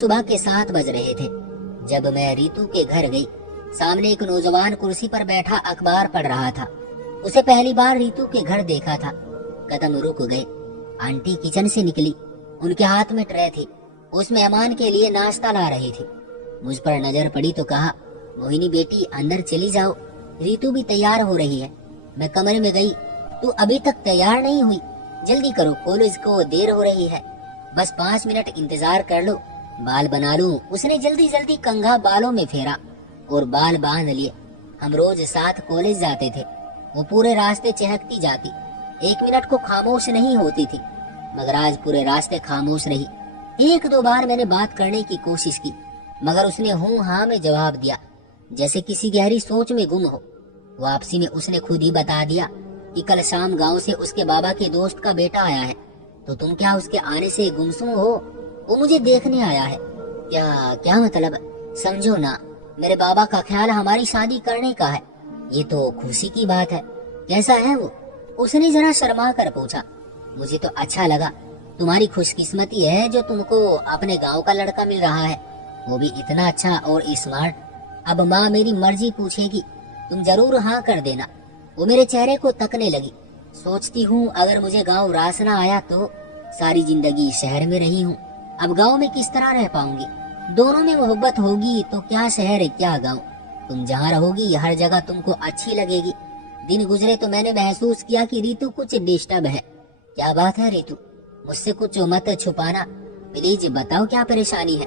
सुबह के 7 बज रहे थे जब मैं रीतू के घर गई। सामने एक नौजवान कुर्सी पर बैठा अखबार पढ़ रहा था। उसे पहली बार रीतू के घर देखा था। कदम रुक गए। आंटी किचन से निकली। उनके हाथ में ट्रे थी। उस मेहमान के लिए नाश्ता ला रही थी। मुझ पर नजर पड़ी तो कहा, मोहिनी बेटी अंदर चली जाओ, रीतू भी तैयार हो रही है। मैं कमरे में गई। तू अभी तक तैयार नहीं हुई? जल्दी करो, कॉलेज को देर हो रही है। बस 5 मिनट इंतजार कर लो, बाल बना लूं। उसने जल्दी जल्दी कंघा बालों में फेरा और बाल बांध लिए। हम रोज साथ कॉलेज जाते थे। वो पूरे रास्ते चहकती जाती, 1 मिनट को खामोश नहीं होती थी, मगर आज पूरे रास्ते खामोश रही। 1-2 बार मैंने बात करने की कोशिश की, मगर उसने हूँ हाँ में जवाब दिया, जैसे किसी गहरी सोच में गुम हो। वापसी में उसने खुद ही बता दिया कि कल शाम गांव से उसके बाबा के दोस्त का बेटा आया है, तो तुम क्या उसके आने से गुमसुम हो? वो मुझे देखने आया है। क्या मतलब? समझो ना, मेरे बाबा का ख्याल हमारी शादी करने का है। ये तो खुशी की बात है। कैसा है वो? उसने जरा शर्मा कर पूछा। मुझे तो अच्छा लगा। तुम्हारी खुशकिस्मती है जो तुमको अपने गांव का लड़का मिल रहा है, वो भी इतना अच्छा और स्मार्ट। अब माँ मेरी मर्जी पूछेगी, तुम जरूर हाँ कर देना। वो मेरे चेहरे को तकने लगी। सोचती हूँ अगर मुझे गांव रास ना आया तो। सारी जिंदगी शहर में रही हूँ, अब गांव में किस तरह रह पाऊंगी? दोनों में मोहब्बत होगी तो क्या शहर है क्या गांव। तुम जहाँ रहोगी हर जगह तुमको अच्छी लगेगी। दिन गुजरे तो मैंने महसूस किया कि रीतू कुछ डिस्टर्ब है। क्या बात है रीतू? मुझसे कुछ मत छुपाना, प्लीज बताओ क्या परेशानी है।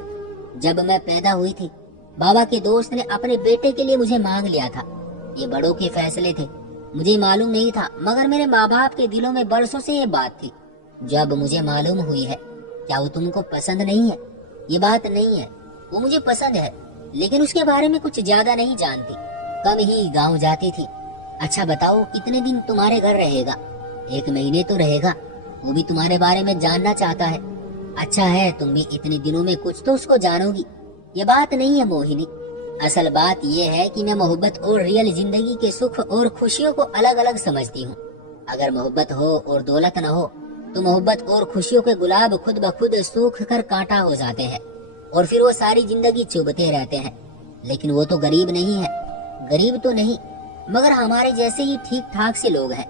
जब मैं पैदा हुई थी, बाबा के दोस्त ने अपने बेटे के लिए मुझे मांग लिया था। ये बड़ों के फैसले थे, मुझे मालूम नहीं था, मगर मेरे माँ बाप के दिलों में बरसों से ये बात थी। जब मुझे मालूम हुई है। क्या वो तुमको पसंद नहीं है? ये बात नहीं है, वो मुझे पसंद है, लेकिन उसके बारे में कुछ ज्यादा नहीं जानती। कम ही गांव जाती थी। अच्छा बताओ, कितने दिन तुम्हारे घर रहेगा? 1 महीने तो रहेगा। वो भी तुम्हारे बारे में जानना चाहता है। अच्छा है, तुम भी इतने दिनों में कुछ तो उसको जानोगी। ये बात नहीं है मोहिनी, असल बात ये है कि मैं मोहब्बत और रियल जिंदगी के सुख और खुशियों को अलग अलग समझती हूँ। अगर मोहब्बत हो और दौलत न हो तो मोहब्बत और खुशियों के गुलाब खुद ब खुद सूख कर कांटा हो जाते हैं और फिर वो सारी जिंदगी चुभते रहते हैं। लेकिन वो तो गरीब नहीं है। गरीब तो नहीं, मगर हमारे जैसे ही ठीक ठाक से लोग हैं।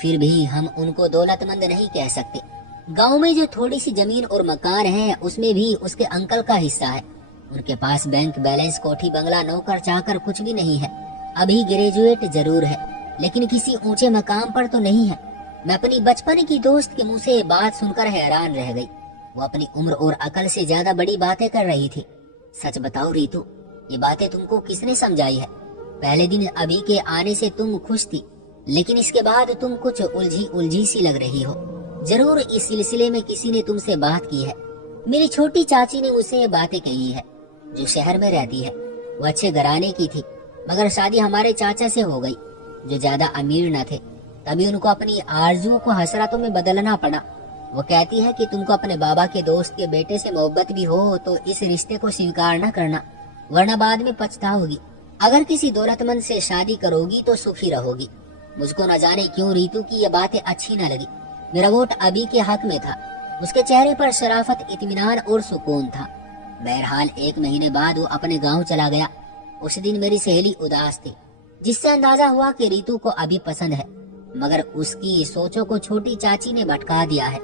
फिर भी हम उनको दौलतमंद नहीं कह सकते। गांव में जो थोड़ी सी जमीन और मकान है, उसमें भी उसके अंकल का हिस्सा है। उनके पास बैंक बैलेंस, कोठी बंगला, नौकर चाकर कुछ भी नहीं है। अभी ग्रेजुएट जरूर है, लेकिन किसी ऊंचे मकाम पर तो नहीं है। मैं अपनी बचपन की दोस्त के मुंह से बात सुनकर हैरान रह गई। वो अपनी उम्र और अकल से ज्यादा बड़ी बातें कर रही थी। सच बताओ रीतू, ये बातें तुमको किसने समझाई है? पहले दिन अभी के आने से तुम खुश थी, लेकिन इसके बाद तुम कुछ उलझी उलझी सी लग रही हो। जरूर इस सिलसिले में किसी ने तुमसे बात की है। मेरी छोटी चाची ने मुझसे ये बातें कही है, जो शहर में रहती है। वो अच्छे घराने की थी, मगर शादी हमारे चाचा से हो गई, जो ज्यादा अमीर न थे। तभी उनको अपनी आरजुओं को हसरतों में बदलना पड़ा। वो कहती है कि तुमको अपने बाबा के दोस्त के बेटे से मोहब्बत भी हो तो इस रिश्ते को स्वीकार न करना, वरना बाद में पछताओगी। अगर किसी दौलतमंद से शादी करोगी तो सुखी रहोगी। मुझको न जाने क्यों रीतू की ये बातें अच्छी न लगी। मेरा वोट अभी के हक में था। उसके चेहरे पर शराफत, इत्मीनान और सुकून था। बहरहाल 1 महीने बाद वो अपने गाँव चला गया। उस दिन मेरी सहेली उदास थी, जिससे अंदाजा हुआ कि रीतू को अभी पसंद है, मगर उसकी सोचों को छोटी चाची ने भटका दिया है,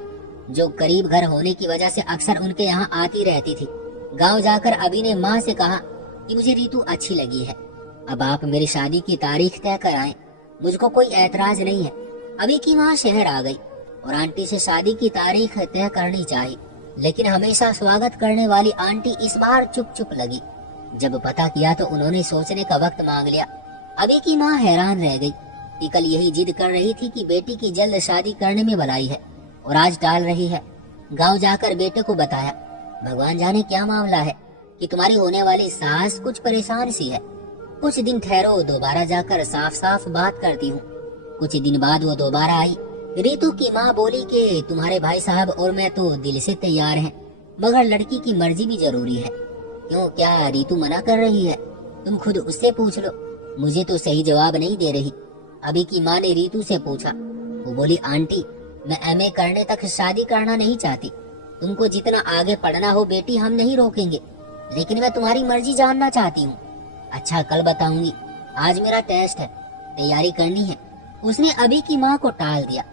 जो करीब घर होने की वजह से अक्सर उनके यहाँ आती रहती थी। गांव जाकर अभी ने माँ से कहा कि मुझे रीतू अच्छी लगी है, अब आप मेरी शादी की तारीख तय कराएं। मुझको कोई ऐतराज नहीं है। अभी की माँ शहर आ गई और आंटी से शादी की तारीख तय करनी चाहिए, लेकिन हमेशा स्वागत करने वाली आंटी इस बार चुप चुप लगी। जब पता किया तो उन्होंने सोचने का वक्त मांग लिया। अभी की माँ हैरान रह गई कि कल यही जिद कर रही थी कि बेटी की जल्द शादी करने में भलाई है और आज टाल रही है। गांव जाकर बेटे को बताया, भगवान जाने क्या मामला है कि तुम्हारी होने वाली सास कुछ परेशान सी है। कुछ दिन ठहरो, दोबारा जाकर साफ साफ बात करती हूँ। कुछ दिन बाद वो दोबारा आई। रीतू की माँ बोली कि तुम्हारे भाई साहब और मैं तो दिल से तैयार हैं, मगर लड़की की मर्जी भी जरूरी है। क्यों, क्या रीतू मना कर रही है? तुम खुद उससे पूछ लो। मुझे तो सही जवाब नहीं दे रही। अभी की माँ ने रीतू से पूछा। वो बोली, आंटी मैं एमए करने तक शादी करना नहीं चाहती, तुमको जितना आगे पढ़ना हो बेटी हम नहीं रोकेंगे, लेकिन मैं तुम्हारी मर्जी जानना चाहती हूँ। अच्छा कल बताऊंगी, आज मेरा टेस्ट है, तैयारी करनी है। उसने अभी की माँ को टाल दिया।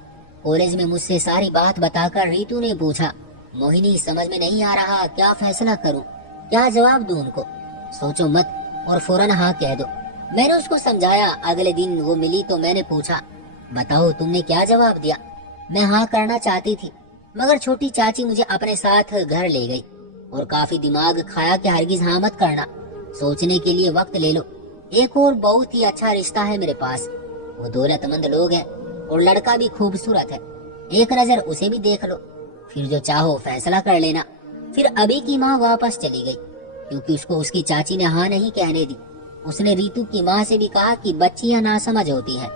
कॉलेज में मुझसे सारी बात बताकर रितु ने पूछा, मोहिनी समझ में नहीं आ रहा, क्या फैसला करूं, क्या जवाब दूं उनको? सोचो मत और फौरन हाँ कह दो। मैंने उसको समझाया। अगले दिन वो मिली तो मैंने पूछा, बताओ तुमने क्या जवाब दिया? मैं हाँ करना चाहती थी, मगर छोटी चाची मुझे अपने साथ घर ले गई और काफी दिमाग खाया कि हरगिज हाँ मत करना, सोचने के लिए वक्त ले लो। एक और बहुत ही अच्छा रिश्ता है मेरे पास, वो दौलतमंद लोग हैं और लड़का भी खूबसूरत है, एक नजर उसे भी देख लो, फिर जो चाहो फैसला कर लेना। फिर अभी की माँ वापस चली गई क्योंकि उसको उसकी चाची ने हाँ नहीं कहने दी। उसने रितु की माँ से भी कहा कि बच्चियां नासमझ होती हैं,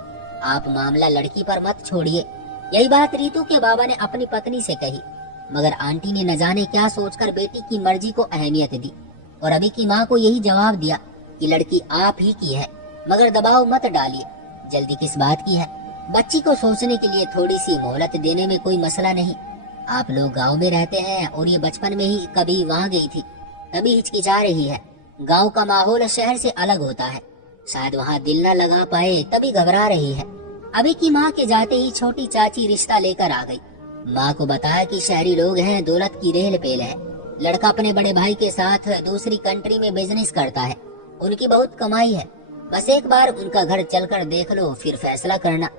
आप मामला लड़की पर मत छोड़िए। यही बात रितु के बाबा ने अपनी पत्नी से कही, मगर आंटी ने न जाने क्या सोचकर बेटी की मर्जी को अहमियत दी और अभी की माँ को यही जवाब दिया कि लड़की आप ही की है, मगर दबाव मत डालिए, जल्दी किस बात की है? बच्ची को सोचने के लिए थोड़ी सी मोहलत देने में कोई मसला नहीं। आप लोग गांव में रहते हैं और ये बचपन में ही कभी वहाँ गई थी, तभी हिचकिचा रही है। गांव का माहौल शहर से अलग होता है, शायद वहाँ दिल न लगा पाए तभी घबरा रही है। अभी की माँ के जाते ही छोटी चाची रिश्ता लेकर आ गई। माँ को बताया कि शहरी लोग हैं, दौलत की रेल पेल है, लड़का अपने बड़े भाई के साथ दूसरी कंट्री में बिजनेस करता है, उनकी बहुत कमाई है, बस एक बार उनका घर चलकर देख लो फिर फैसला करना।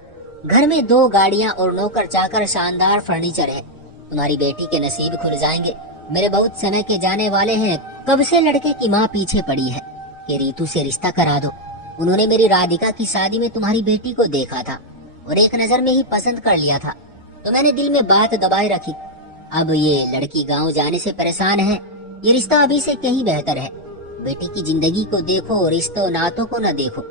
घर में 2 गाड़ियाँ और नौकर चाकर, शानदार फर्नीचर है, तुम्हारी बेटी के नसीब खुल जाएंगे। मेरे बहुत समय के जाने वाले हैं, कब से लड़के की माँ पीछे पड़ी है कि रितु से रिश्ता करा दो। उन्होंने मेरी राधिका की शादी में तुम्हारी बेटी को देखा था और एक नजर में ही पसंद कर लिया था, तो मैंने दिल में बात दबाए रखी। अब ये लड़की गांव जाने से परेशान है, ये रिश्ता अभी से कहीं बेहतर है। बेटी की जिंदगी को देखो, रिश्तों नातों को न देखो।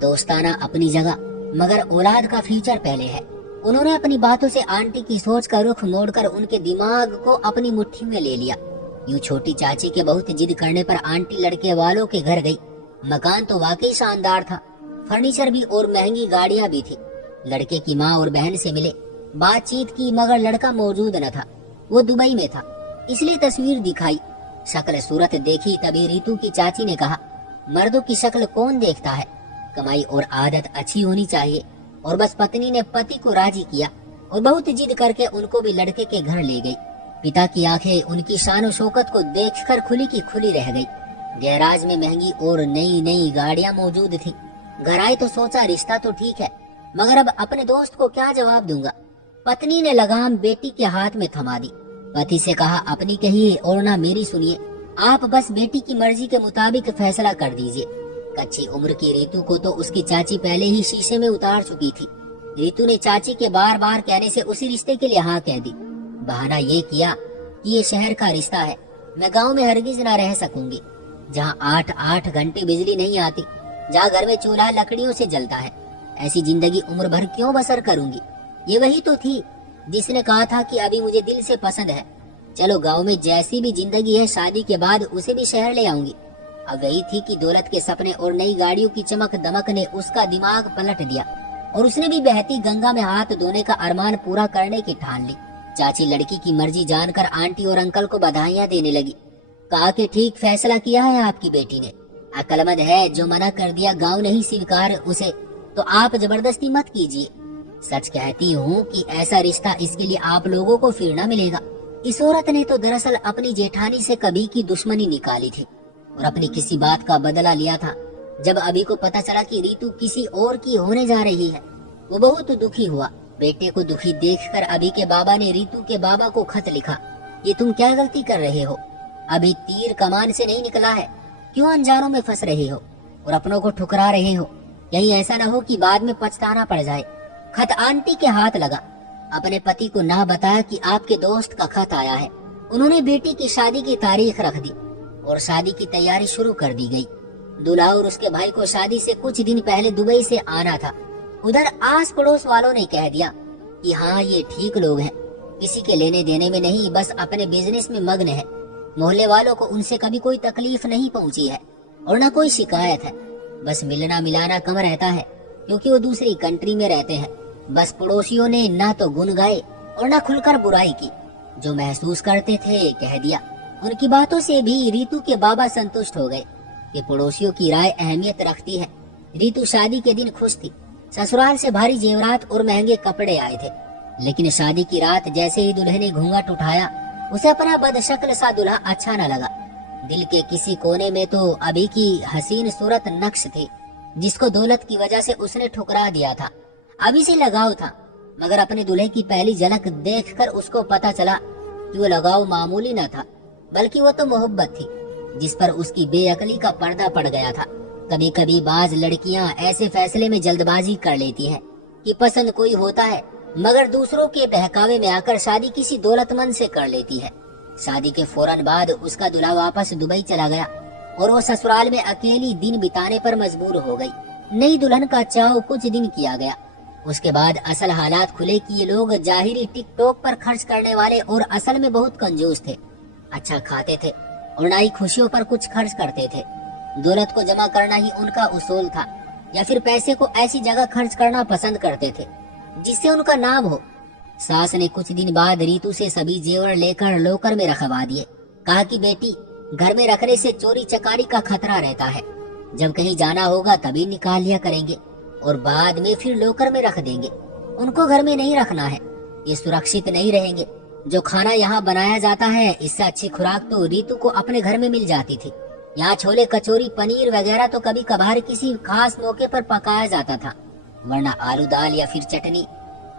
दोस्ताना अपनी जगह, मगर औलाद का फ्यूचर पहले है। उन्होंने अपनी बातों से आंटी की सोच का रुख मोड़कर उनके दिमाग को अपनी मुट्ठी में ले लिया। यूं छोटी चाची के बहुत जिद करने पर आंटी लड़के वालों के घर गई। मकान तो वाकई शानदार था, फर्नीचर भी और महंगी गाड़ियां भी थी। लड़के की माँ और बहन से मिले, बातचीत की, मगर लड़का मौजूद न था, वो दुबई में था, इसलिए तस्वीर दिखाई। शक्ल सूरत देखी तभी रितु की चाची ने कहा, मर्दों की शक्ल कौन देखता है, कमाई और आदत अच्छी होनी चाहिए। और बस पत्नी ने पति को राजी किया और बहुत जिद करके उनको भी लड़के के घर ले गई। पिता की आंखें उनकी शान शौकत को देखकर खुली की खुली रह गई। गैराज में महंगी और नई नई गाड़ियां मौजूद थी। घर आए तो सोचा रिश्ता तो ठीक है, मगर अब अपने दोस्त को क्या जवाब दूंगा। पत्नी ने लगाम बेटी के हाथ में थमा दी। पति से कहा, अपनी कहिए और ना मेरी सुनिए, आप बस बेटी की मर्जी के मुताबिक फैसला कर दीजिए। कच्ची उम्र की रितु को तो उसकी चाची पहले ही शीशे में उतार चुकी थी। रितु ने चाची के बार बार कहने से उसी रिश्ते के लिए हाँ कह दी। बहाना ये किया कि ये शहर का रिश्ता है, मैं गांव में हरगिज ना रह सकूंगी, जहाँ 8-8 घंटे बिजली नहीं आती, जहाँ घर में चूल्हा लकड़ियों से जलता है। ऐसी जिंदगी उम्र भर क्यों बसर करूंगी? ये वही तो थी जिसने कहा था कि अभी मुझे दिल से पसंद है, चलो गांव में जैसी भी जिंदगी है, शादी के बाद उसे भी शहर ले आऊंगी। अब वही थी कि दौलत के सपने और नई गाड़ियों की चमक दमक ने उसका दिमाग पलट दिया और उसने भी बहती गंगा में हाथ धोने का अरमान पूरा करने की ठान ली। चाची लड़की की मर्जी जानकर आंटी और अंकल को बधाइयां देने लगी। कहा कि ठीक फैसला किया है आपकी बेटी ने, अक्लमंद है, जो मना कर दिया गांव नहीं स्वीकार उसे, तो आप जबरदस्ती मत कीजिए। सच कहती हूँ कि ऐसा रिश्ता इसके लिए आप लोगों को फिर न मिलेगा। इस औरत ने तो दरअसल अपनी जेठानी से कभी की दुश्मनी निकाली थी और अपनी किसी बात का बदला लिया था। जब अभी को पता चला कि रितु किसी और की होने जा रही है, वो बहुत दुखी हुआ। बेटे को दुखी देखकर अभी के बाबा ने रितु के बाबा को खत लिखा, ये तुम क्या गलती कर रहे हो, अभी तीर कमान से नहीं निकला है, क्यों अनजानों में फंस रहे हो और अपनों को ठुकरा रहे हो, कहीं ऐसा न हो कि बाद में पछताना पड़ जाए। खत आंटी के हाथ लगा। अपने पति को ना बताया कि आपके दोस्त का खत आया है। उन्होंने बेटी की शादी की तारीख रख दी और शादी की तैयारी शुरू कर दी गई। दूल्हा और उसके भाई को शादी से कुछ दिन पहले दुबई से आना था। उधर आस पड़ोस वालों ने कह दिया कि हाँ ये ठीक लोग हैं, किसी के लेने देने में नहीं, बस अपने बिजनेस में मग्न है। मोहल्ले वालों को उनसे कभी कोई तकलीफ नहीं पहुंची है और न कोई शिकायत है। बस मिलना मिलाना कम रहता है क्योंकि वो दूसरी कंट्री में रहते हैं। बस पड़ोसियों ने न तो गुन गाए और न खुलकर बुराई की। जो महसूस करते थे कह दिया। उनकी बातों से भी रीतू के बाबा संतुष्ट हो गए कि पड़ोसियों की राय अहमियत रखती है। रीतू शादी के दिन खुश थी। ससुराल से भारी जेवरात और महंगे कपड़े आए थे, लेकिन शादी की रात जैसे ही दुल्हे ने घूंघट उठाया, उसे अपना बदशक्ल सा दूल्हा अच्छा न लगा। दिल के किसी कोने में तो अभी की हसीन सूरत नक्श थी, जिसको दौलत की वजह से उसने ठुकरा दिया था। अभी से लगाव था, मगर अपने दूल्हे की पहली झलक देखकर उसको पता चला कि वो लगाव मामूली न था, बल्कि वो तो मोहब्बत थी, जिस पर उसकी बेअकली का पर्दा पड़ गया था। कभी कभी बाज लड़कियां ऐसे फैसले में जल्दबाजी कर लेती हैं कि पसंद कोई होता है, मगर दूसरों के बहकावे में आकर शादी किसी दौलतमंद से कर लेती है। शादी के फौरन बाद उसका दूल्हा वापस दुबई चला गया और वो ससुराल में अकेली दिन बिताने पर मजबूर हो गई। नई दुल्हन का चाव कुछ दिन किया गया। उसके बाद असल हालात खुले कि ये लोग जाहिरी टिकटॉक पर खर्च करने वाले और असल में बहुत कंजूस थे। अच्छा खाते थे और ना ही खुशियों पर कुछ खर्च करते थे। दौलत को जमा करना ही उनका उसूल था, या फिर पैसे को ऐसी जगह खर्च करना पसंद करते थे जिससे उनका नाम हो। सास ने कुछ दिन बाद रीतू से सभी जेवर लेकर लोकर में रखवा दिए। कहा कि बेटी, घर में रखने से चोरी चकारी का खतरा रहता है, जब कहीं जाना होगा तभी निकाल लिया करेंगे और बाद में फिर लोकर में रख देंगे। उनको घर में नहीं रखना है, ये सुरक्षित नहीं रहेंगे। जो खाना यहाँ बनाया जाता है, इससे अच्छी खुराक तो रीतू को अपने घर में मिल जाती थी। यहाँ छोले कचौरी पनीर वगैरह तो कभी कभार किसी खास मौके पर पकाया जाता था, वरना आलू दाल या फिर चटनी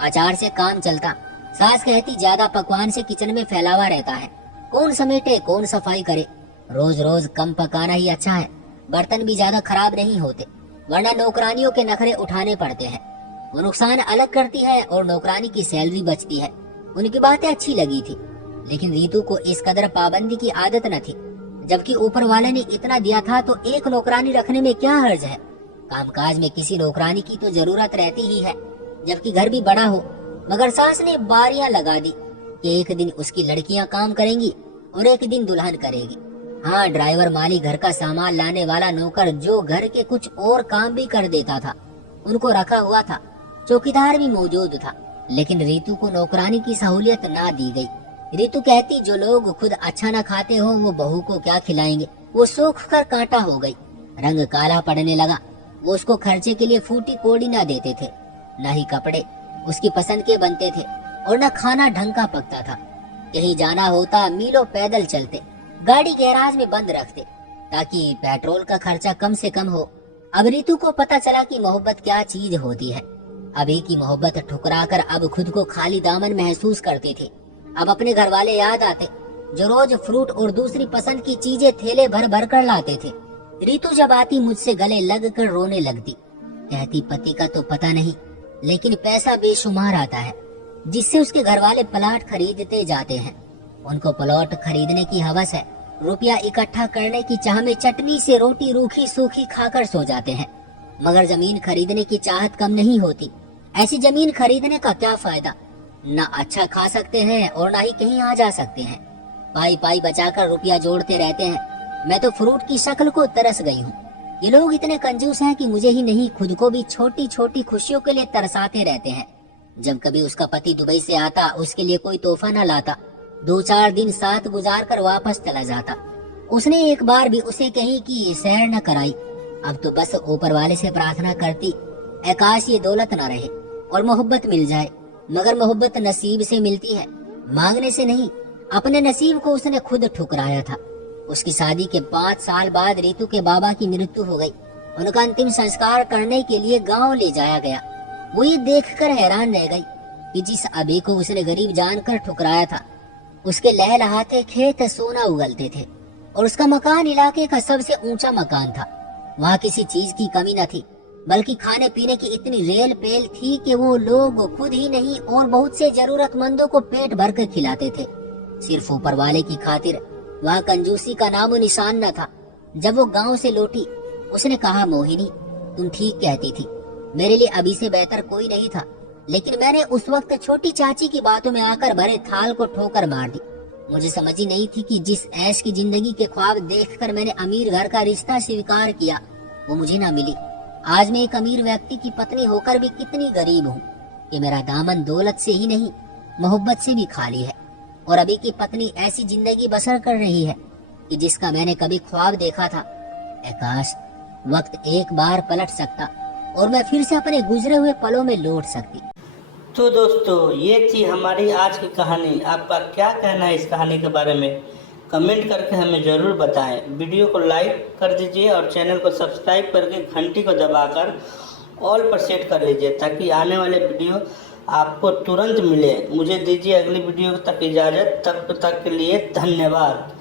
अचार से काम चलता। सास कहती ज्यादा पकवान से किचन में फैलावा रहता है, कौन समेटे कौन सफाई करे, रोज रोज कम पकाना ही अच्छा है। बर्तन भी ज्यादा खराब नहीं होते, वरना नौकरानियों के नखरे उठाने पड़ते हैं। वो नुकसान अलग करती है और नौकरानी की सैलरी बचती है। उनकी बातें अच्छी लगी थी, लेकिन रीतू को इस कदर पाबंदी की आदत न थी। जबकि ऊपर वाले ने इतना दिया था तो एक नौकरानी रखने में क्या हर्ज है। कामकाज में किसी नौकरानी की तो जरूरत रहती ही है, जबकि घर भी बड़ा हो। मगर सास ने बारियां लगा दी कि एक दिन उसकी लड़कियां काम करेंगी और एक दिन दुल्हन करेगी। हाँ, ड्राइवर, माली, घर का सामान लाने वाला नौकर जो घर के कुछ और काम भी कर देता था, उनको रखा हुआ था। चौकीदार भी मौजूद था, लेकिन रीतू को नौकरानी की सहूलियत ना दी गई। रीतू कहती जो लोग खुद अच्छा न खाते हो वो बहू को क्या खिलाएंगे। वो सूख कर कांटा हो गई, रंग काला पड़ने लगा। वो उसको खर्चे के लिए फूटी कोड़ी ना देते थे, न ही कपड़े उसकी पसंद के बनते थे और न खाना ढंग का पकता था। कहीं जाना होता मीलों पैदल चलते, गाड़ी गैराज में बंद रखते ताकि पेट्रोल का खर्चा कम से कम हो। अब रीतू को पता चला कि मोहब्बत क्या चीज होती है। अभी की मोहब्बत ठुकराकर अब खुद को खाली दामन महसूस करती थी। अब अपने घर वाले याद आते जो रोज फ्रूट और दूसरी पसंद की चीजें थैले भर भर कर लाते थे। रीतू जब आती मुझसे गले लग कर रोने लगती, कहती पति का तो पता नहीं, लेकिन पैसा बेशुमार आता है जिससे उसके घर वाले प्लॉट खरीदते जाते हैं। उनको प्लॉट खरीदने की हवस है, रुपया इकट्ठा करने की चाह में चटनी से रोटी रूखी सूखी खाकर सो जाते हैं। मगर जमीन खरीदने की चाहत कम नहीं होती। ऐसी जमीन खरीदने का क्या फायदा, न अच्छा खा सकते हैं और न ही कहीं आ जा सकते हैं। पाई पाई बचाकर रुपया जोड़ते रहते हैं। मैं तो फ्रूट की शक्ल को तरस गई हूँ। ये लोग इतने कंजूस हैं कि मुझे ही नहीं खुद को भी छोटी छोटी खुशियों के लिए तरसाते रहते हैं। जब कभी उसका पति दुबई से आता, उसके लिए कोई तोहफा न लाता, 2-4 दिन साथ गुजार कर वापस चला जाता। उसने एक बार भी उसे कहीं की सैर न कराई। अब तो बस ऊपर वाले से प्रार्थना करती, आकाश ये दौलत न रहे और मोहब्बत मिल जाए। मगर मोहब्बत नसीब से मिलती है, मांगने से नहीं। अपने नसीब को उसने खुद ठुकराया था। उसकी शादी के 5 साल बाद रीतू के बाबा की मृत्यु हो गई। उनका अंतिम संस्कार करने के लिए गांव ले जाया गया। वो ये देखकर हैरान रह गई कि जिस अभी को उसने गरीब जानकर ठुकराया था, उसके लहलहाते खेत सोना उगलते थे और उसका मकान इलाके का सबसे ऊंचा मकान था। वहाँ किसी चीज की कमी न थी, बल्कि खाने पीने की इतनी रेल पेल थी कि वो लोग खुद ही नहीं और बहुत से जरूरतमंदों को पेट भर कर खिलाते थे। सिर्फ ऊपर वाले की खातिर वहाँ कंजूसी का नामो निशान न था। जब वो गांव से लौटी, उसने कहा, मोहिनी तुम ठीक कहती थी, मेरे लिए अभी से बेहतर कोई नहीं था, लेकिन मैंने उस वक्त छोटी चाची की बातों में आकर भरे थाल को ठोकर मार दी। मुझे समझ ही नहीं थी कि जिस ऐश की जिंदगी के ख्वाब देखकर मैंने अमीर घर का रिश्ता स्वीकार किया, वो मुझे न मिली। आज मैं एक अमीर व्यक्ति की पत्नी होकर भी कितनी गरीब हूँ कि मेरा दामन दौलत से ही नहीं मोहब्बत से भी खाली है। और अभी की पत्नी ऐसी जिंदगी बसर कर रही है कि जिसका मैंने कभी ख्वाब देखा था। काश वक्त एक बार पलट सकता और मैं फिर से अपने गुजरे हुए पलों में लौट सकती। तो दोस्तों, ये थी हमारी आज की कहानी। आपका क्या कहना है इस कहानी के बारे में? कमेंट करके हमें ज़रूर बताएं। वीडियो को लाइक कर दीजिए और चैनल को सब्सक्राइब करके घंटी को दबाकर ऑल पर सेट कर लीजिए ताकि आने वाले वीडियो आपको तुरंत मिले। मुझे दीजिए अगली वीडियो तक इजाज़त। तब तक के लिए धन्यवाद।